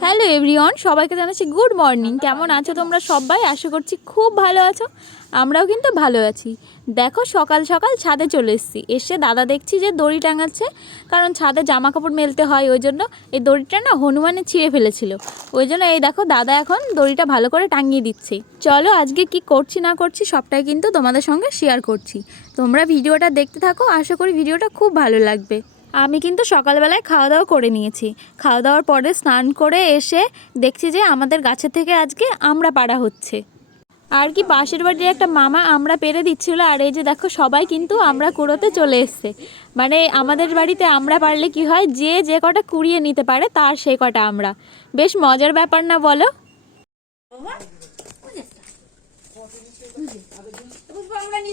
Hello everyone, সবাইকে জানাচ্ছি good morning. কেমন আছো তোমরা সবাই? আশা করছি খুব ভালো আছো। আমরাও কিন্তু ভালো আছি। দেখো সকাল সকাল ছাদে চলে এসেছি। এসে দাদা দেখছি যে দড়ি টাঙাচ্ছে, কারণ ছাদে জামা কাপড় মেলতে হয়, ওই জন্য এই দড়িটা না হনুমানে ছিঁড়ে ফেলেছিল। ওই জন্য এই দেখো দাদা এখন দড়িটা ভালো করে টাঙিয়ে দিচ্ছে। চলো আজকে কি করছি না করছি সবটাই কিন্তু তোমাদের সঙ্গে শেয়ার করছি। তোমরা ভিডিওটা দেখতে থাকো, আশা করি ভিডিওটা খুব ভালো লাগবে। আমি কিন্তু সকালবেলায় খাওয়া দাওয়া করে নিয়েছি। খাওয়া দাওয়ার পরে স্নান করে এসে দেখছি যে আমাদের গাছের থেকে আজকে আমরা পাড়া হচ্ছে। আর কি পাশের বাড়ির একটা মামা আমরা পেরে দিচ্ছিল, আর এই যে দেখো সবাই কিন্তু আমরা কুড়োতে চলে এসছে। মানে আমাদের বাড়িতে আমরা পারলে কি হয়, যে যে কটা কুড়িয়ে নিতে পারে তার সে কটা আমরা। বেশ মজার ব্যাপার না বলো? হয়নি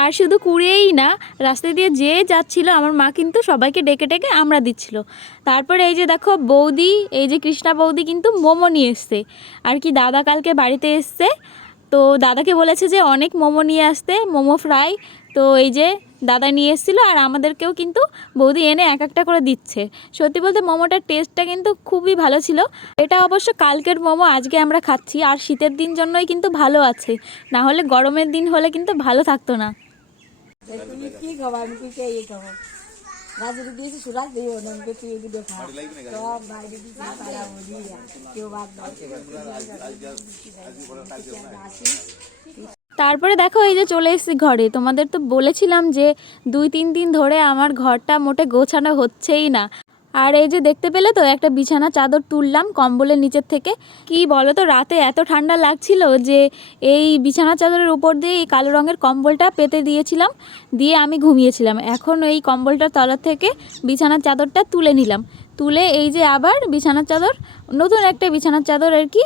আর শুধু কুড়িয়েই না, রাস্তা দিয়ে যে যাচ্ছিল, আমার মা কিন্তু সবাইকে ডেকে ডেকে আমরা দিচ্ছিল। তারপরে এই যে দেখো বৌদি, এই যে কৃষ্ণা বৌদি কিন্তু মোমো নিয়ে এসছে। আর কি দাদা কালকে বাড়িতে এসছে, তো দাদাকে বলেছে যে অনেক মোমো নিয়ে আসতে, মোমো ফ্রাই। তো এই যে দাদা নিয়ে এসেছিল আর আমাদেরকেও কিন্তু বৌদি এনে এক একটা করে দিচ্ছে। সত্যি বলতে মোমোটার টেস্টটা কিন্তু খুবই ভালো ছিল। এটা অবশ্য কালকের মোমো, আজকে আমরা খাচ্ছি। আর শীতের দিন জন্যই কিন্তু ভালো আছে। না হলে গরমের দিন হলে কিন্তু ভালো থাকতো না। তুমি কি খাব? আমি কি কে খাব? রাজুকে দিয়েছি সুরাজ দিও না তুই এগুলো খা। সব বাইরে দিয়েছি তারা বলি কেউ বাদ তারপরে দেখো এই যে চলে এসেছি ঘরে। তোমাদের তো বলেছিলাম যে দুই তিন দিন ধরে আমার ঘরটা মোটে গোছানো হচ্ছেই না। আর এই যে দেখতে পেলে তো, একটা বিছানা চাদর তুললাম কম্বলের নিচের থেকে। কি বলো তো রাতে এত ঠান্ডা লাগছিল যে এই বিছানা চাদরের উপর দিয়ে এই কালো রঙের কম্বলটা পেতে দিয়েছিলাম, দিয়ে আমি ঘুমিয়েছিলাম। এখন এই কম্বলটার তলা থেকে বিছানার চাদরটা তুলে নিলাম। তুলে এই যে আবার বিছানার চাদর, নতুন একটা বিছানার চাদর আর কি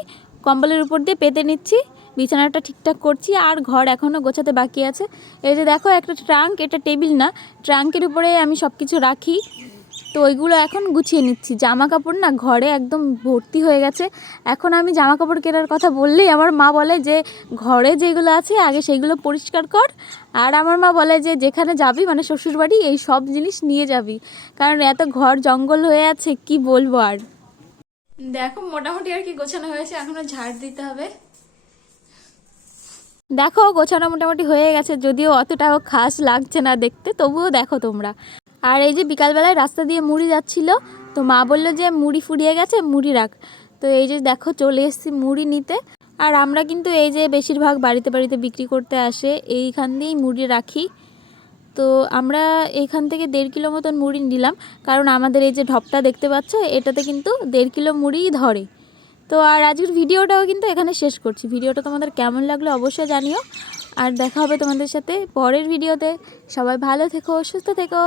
কম্বলের উপর দিয়ে পেতে নিচ্ছি। বিছানাটা ঠিকঠাক করছি, আর ঘর এখনও গোছাতে বাকি আছে। এই যে দেখো, একটা ট্রাঙ্ক, এটা টেবিল না। ট্রাঙ্কের উপরে আমি সব কিছু রাখি। তো ওইগুলো এখন গুছিয়ে নিচ্ছি। জামা কাপড় না ঘরে একদম ভর্তি হয়ে গেছে। এখন আমি জামা কাপড় কেনার কথা বললেই আমার মা বলে যে ঘরে যেগুলো আছে আগে সেইগুলো পরিষ্কার কর। আর আমার মা বলে যে যেখানে যাবি মানে শ্বশুরবাড়ি এই সব জিনিস নিয়ে যাবি। কারণ এত ঘর জঙ্গল হয়ে আছে কি বলব আর? দেখো মোটামুটি আর কি গোছানো হয়েছে এখনও ঝাড় দিতে হবে। দেখো গোছানো মোটামুটি হয়ে গেছে যদিও অতটাও খাস লাগছে না দেখতে তবুও দেখো তোমরা। আর এই যে বিকালবেলায় রাস্তা দিয়ে মুড়ি যাচ্ছিল, তো মা বলল যে মুড়ি ফুরিয়ে গেছে, মুড়ি রাখ। তো এই যে দেখো, চলে এসেছি মুড়ি নিতে। আর আমরা কিন্তু এই যে বেশিরভাগ বাড়িতে বাড়িতে বিক্রি করতে আসে, এইখান দিয়েই মুড়ি রাখি। তো আমরা এখান থেকে দেড় কিলো মতন মুড়ি নিলাম, কারণ আমাদের এই যে ঢপটা দেখতে পাচ্ছ, এটাতে কিন্তু দেড় কিলো মুড়িই ধরে। তো আর আজকের ভিডিওটাও কিন্তু এখানে শেষ করছি। ভিডিওটা তোমাদের কেমন লাগল অবশ্যই জানিও। আর দেখা হবে তোমাদের সাথে পরের ভিডিওতে। সবাই ভালো থেকো, সুস্থ থেকো।